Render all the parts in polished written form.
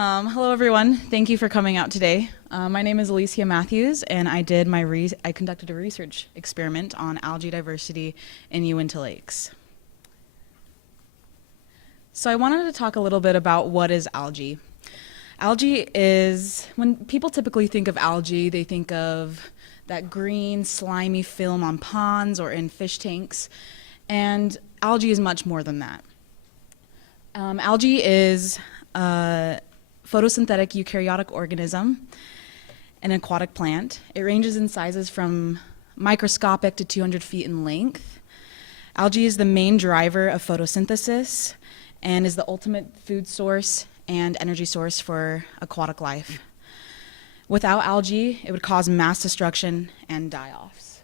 Hello, everyone. Thank you for coming out today. My name is Alysia Matthews, and I conducted a research experiment on algae diversity in Uinta lakes. So I wanted to talk a little bit about what is algae. Algae is, when people typically think of algae, they think of that green, slimy film on ponds or in fish tanks, and algae is much more than that. Algae is a photosynthetic eukaryotic organism, an aquatic plant. It ranges in sizes from microscopic to 200 feet in length. Algae is the main driver of photosynthesis and is the ultimate food source and energy source for aquatic life. Without algae, it would cause mass destruction and die-offs.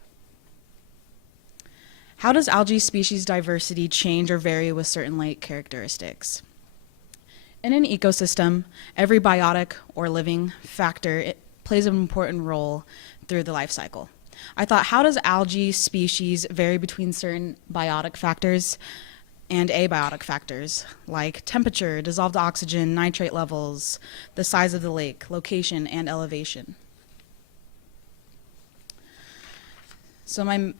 How does algae species diversity change or vary with certain lake characteristics? In an ecosystem, every biotic or living factor plays an important role through the life cycle. I thought, how does algae species vary between certain biotic factors and abiotic factors like temperature, dissolved oxygen, nitrate levels, the size of the lake, location, and elevation? So my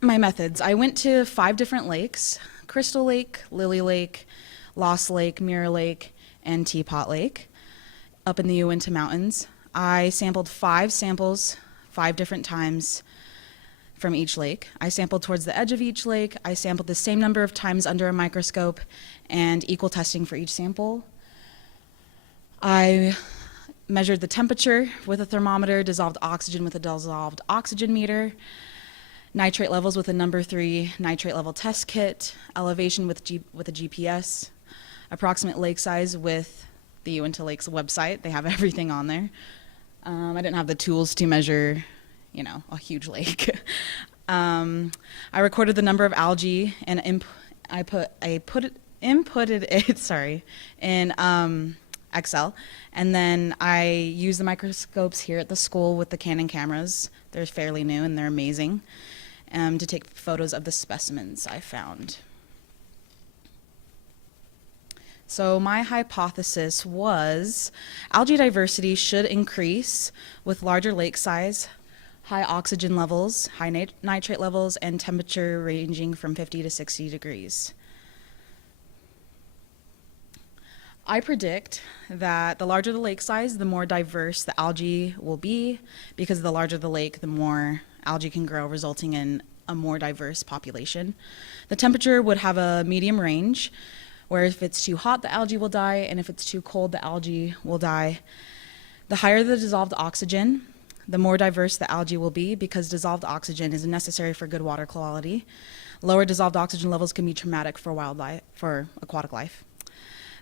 methods. I went to 5 different lakes: Crystal Lake, Lily Lake, Lost Lake, Mirror Lake, and Teapot Lake up in the Uinta Mountains. I sampled 5 samples 5 different times from each lake. I sampled towards the edge of each lake. I sampled the same number of times under a microscope and equal testing for each sample. I measured the temperature with a thermometer, dissolved oxygen with a dissolved oxygen meter, nitrate levels with a number 3 nitrate level test kit, elevation with a GPS, approximate lake size with the Uinta Lakes website. They have everything on there. I didn't have the tools to measure, a huge lake. I recorded the number of algae and inputted it in Excel, and then I used the microscopes here at the school with the Canon cameras. They're fairly new and they're amazing, to take photos of the specimens I found. So my hypothesis was algae diversity should increase with larger lake size, high oxygen levels, high nitrate levels, and temperature ranging from 50 to 60 degrees. I predict that the larger the lake size, the more diverse the algae will be, because the larger the lake, the more algae can grow, resulting in a more diverse population. The temperature would have a medium range, where if it's too hot, the algae will die, and if it's too cold, the algae will die. The higher the dissolved oxygen, the more diverse the algae will be, because dissolved oxygen is necessary for good water quality. Lower dissolved oxygen levels can be traumatic for aquatic life.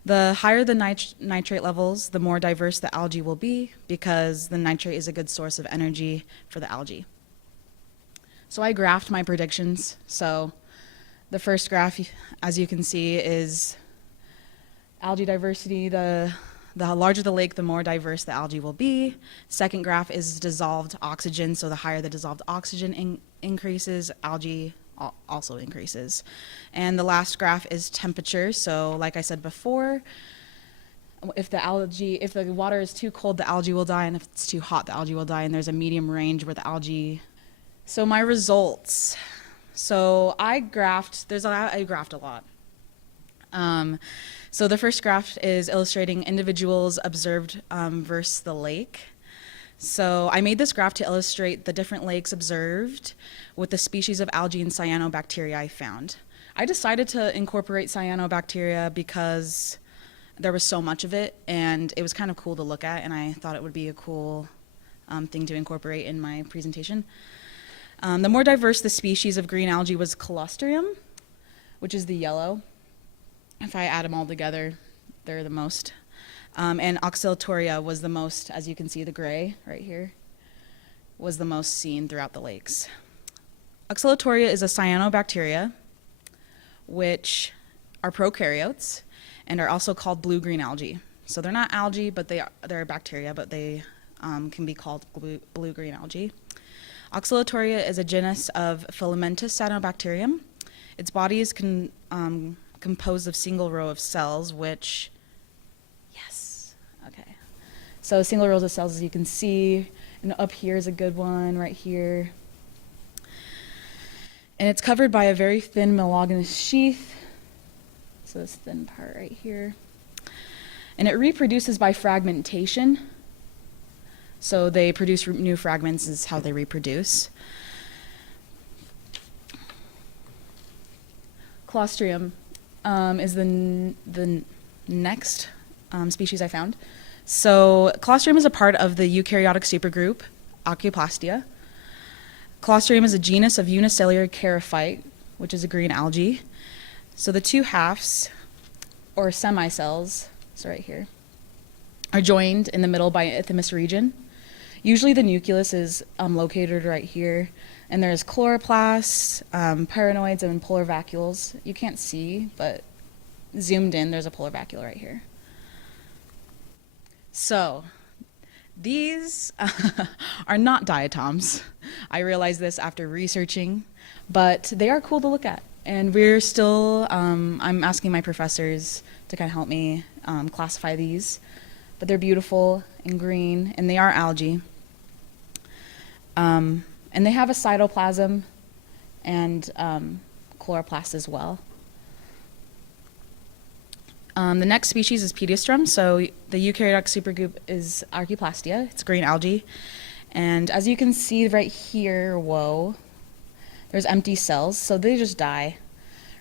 The higher the nitrate levels, the more diverse the algae will be, because the nitrate is a good source of energy for the algae. So I graphed my predictions. So the first graph, as you can see, is algae diversity. The larger the lake, the more diverse the algae will be. Second graph is dissolved oxygen. So the higher the dissolved oxygen increases, algae also increases. And the last graph is temperature. So like I said before, if the water is too cold, the algae will die, and if it's too hot, the algae will die, and there's a medium range where the algae. So my results. So I graphed a lot. So the first graph is illustrating individuals observed versus the lake. So I made this graph to illustrate the different lakes observed with the species of algae and cyanobacteria I found. I decided to incorporate cyanobacteria because there was so much of it, and it was kind of cool to look at, and I thought it would be a cool thing to incorporate in my presentation. The more diverse the species of green algae was Clostridium, which is the yellow. If I add them all together, they're the most. And Oscillatoria was the most, as you can see, the gray right here, was the most seen throughout the lakes. Oscillatoria is a cyanobacteria, which are prokaryotes and are also called blue-green algae. So they're not algae, but they're bacteria, but they can be called blue-green algae. Oscillatoria is a genus of filamentous cyanobacterium. Its body is composed of single row of cells, which, yes, So single rows of cells, as you can see, and up here is a good one right here. And it's covered by a very thin melanogous sheath. So this thin part right here. And it reproduces by fragmentation. So they produce new fragments is how they reproduce. Clostridium is the next species I found. So Clostridium is a part of the eukaryotic supergroup, Algae. Clostridium is a genus of unicellular charophyte, which is a green algae. So the two halves, or semicells, so right here, are joined in the middle by an isthmus region. Usually the nucleus is located right here, and there's chloroplasts, paranoids, and polar vacuoles. You can't see, but zoomed in, there's a polar vacuole right here. So these are not diatoms. I realized this after researching, but they are cool to look at. And we're still, I'm asking my professors to kind of help me classify these. But they're beautiful and green, and they are algae. And they have a cytoplasm and chloroplast as well. The next species is Pediastrum. So the eukaryotic supergroup is Archaeplastia. It's green algae. And as you can see right here, whoa, there's empty cells, so they just die.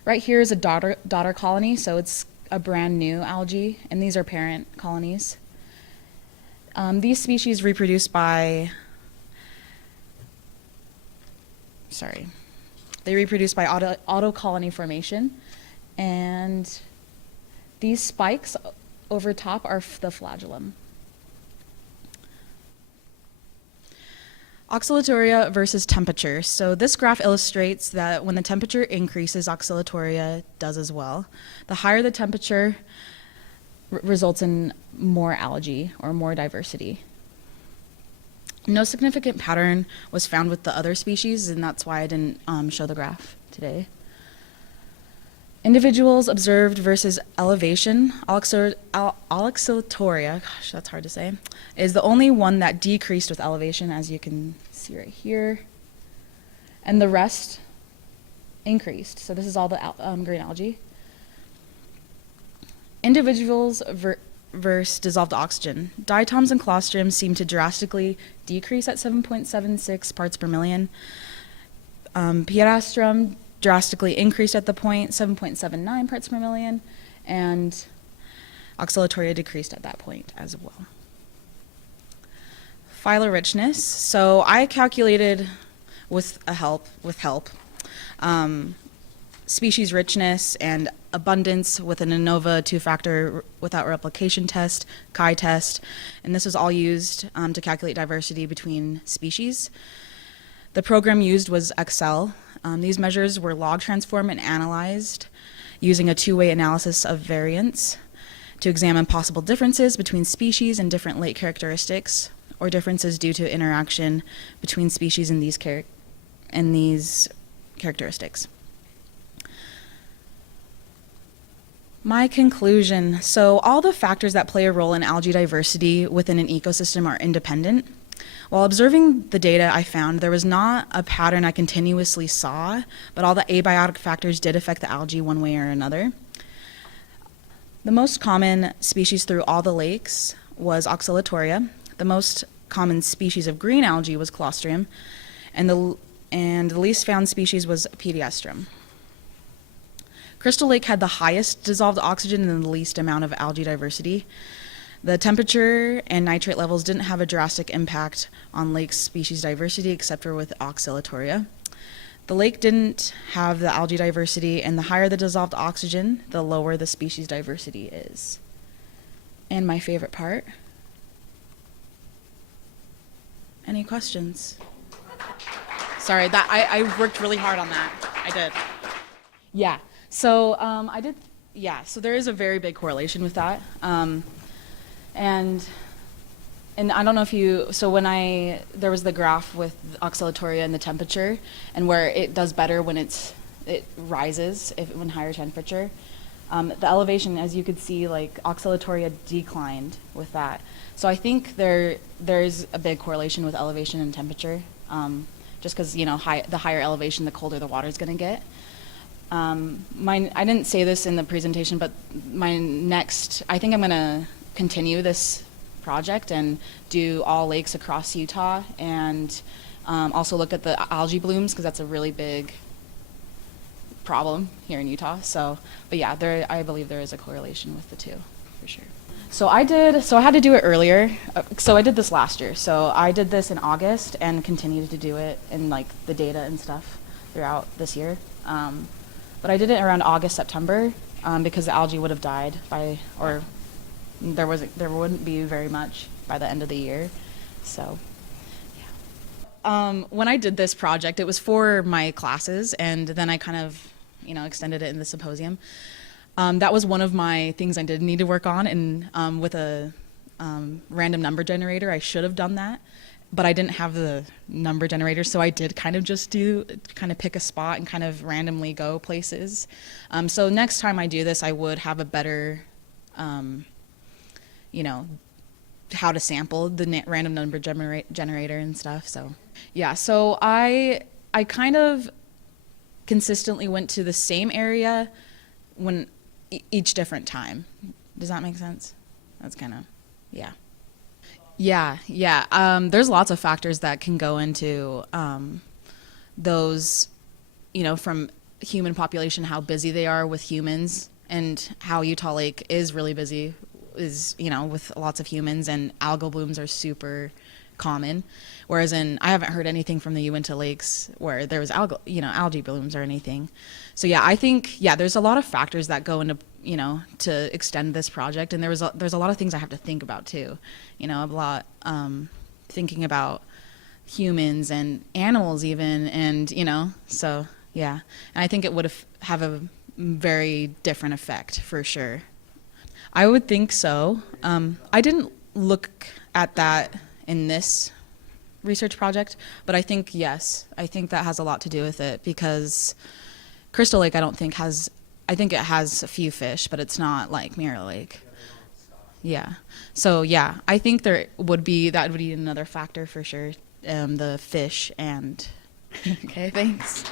Right here is a daughter colony, so it's a brand new algae, and these are parent colonies. These species reproduce by, they reproduce by autocolony formation, and these spikes over top are the flagellum. Oscillatoria versus temperature. So this graph illustrates that when the temperature increases, oscillatoria does as well. The higher the temperature results in more algae or more diversity. No significant pattern was found with the other species, and that's why I didn't show the graph today. Individuals observed versus elevation. Oscillatoria, gosh, that's hard to say, is the only one that decreased with elevation, as you can see right here. And the rest increased. So this is all the green algae. Individuals versus dissolved oxygen. Diatoms and Clostridium seem to drastically decrease at 7.76 parts per million. Pediastrum drastically increased at the point, 7.79 parts per million, and Oscillatoria decreased at that point as well. Phyla richness. So I calculated with help, species richness and abundance with an ANOVA two-factor without replication test, chi test, and this was all used to calculate diversity between species. The program used was Excel. These measures were log transformed and analyzed using a two-way analysis of variance to examine possible differences between species and different lake characteristics, or differences due to interaction between species and these characteristics. My conclusion. So all the factors that play a role in algae diversity within an ecosystem are independent. While observing the data I found, there was not a pattern I continuously saw, but all the abiotic factors did affect the algae one way or another. The most common species through all the lakes was Oscillatoria. The most common species of green algae was Clostridium, and the least found species was Pediastrum. Crystal Lake had the highest dissolved oxygen and the least amount of algae diversity. The temperature and nitrate levels didn't have a drastic impact on lake species diversity except for with Oscillatoria. The lake didn't have the algae diversity, and the higher the dissolved oxygen, the lower the species diversity is. And my favorite part. Any questions? Sorry, that I worked really hard on that. I did. Yeah. So so there is a very big correlation with that. And I don't know if there was the graph with Oscillatoria and the temperature, and where it does better when it rises when higher temperature. The elevation, as you could see, like oscillatory declined with that. So I think there's a big correlation with elevation and temperature, just because the higher elevation, the colder the water is going to get. I didn't say this in the presentation, but I think I'm going to continue this project and do all lakes across Utah, and also look at the algae blooms, because that's a really big problem here in Utah. So, but yeah, I believe there is a correlation with the two, for sure. So I had to do it earlier. So I did this last year. So I did this in August and continued to do it in like the data and stuff throughout this year. But I did it around August, September, because the algae would have died or there wouldn't be very much by the end of the year. So, yeah. When I did this project, it was for my classes, and then I kind of, extended it in the symposium. That was one of my things I did need to work on, and with a random number generator, I should have done that, but I didn't have the number generator, so I did kind of just pick a spot and kind of randomly go places. So next time I do this, I would have a better, how to sample the random number generator and stuff. So yeah, so I kind of consistently went to the same area when each different time. Does that make sense? That's kind of, yeah. Yeah. There's lots of factors that can go into those, from human population, how busy they are with humans, and how Utah Lake is really busy, with lots of humans, and algal blooms are super common. Whereas I haven't heard anything from the Uinta Lakes where there was algae blooms or anything. So yeah, I think, there's a lot of factors that go into, to extend this project. And there's a lot of things I have to think about too. A lot, thinking about humans and animals even, and, so yeah. And I think it would have a very different effect for sure. I would think so. I didn't look at that in this research project, but I think, yes, I think that has a lot to do with it, because Crystal Lake, I think it has a few fish, but it's not like Mirror Lake. Yeah. So yeah, I think that would be another factor for sure. The fish and, okay, thanks.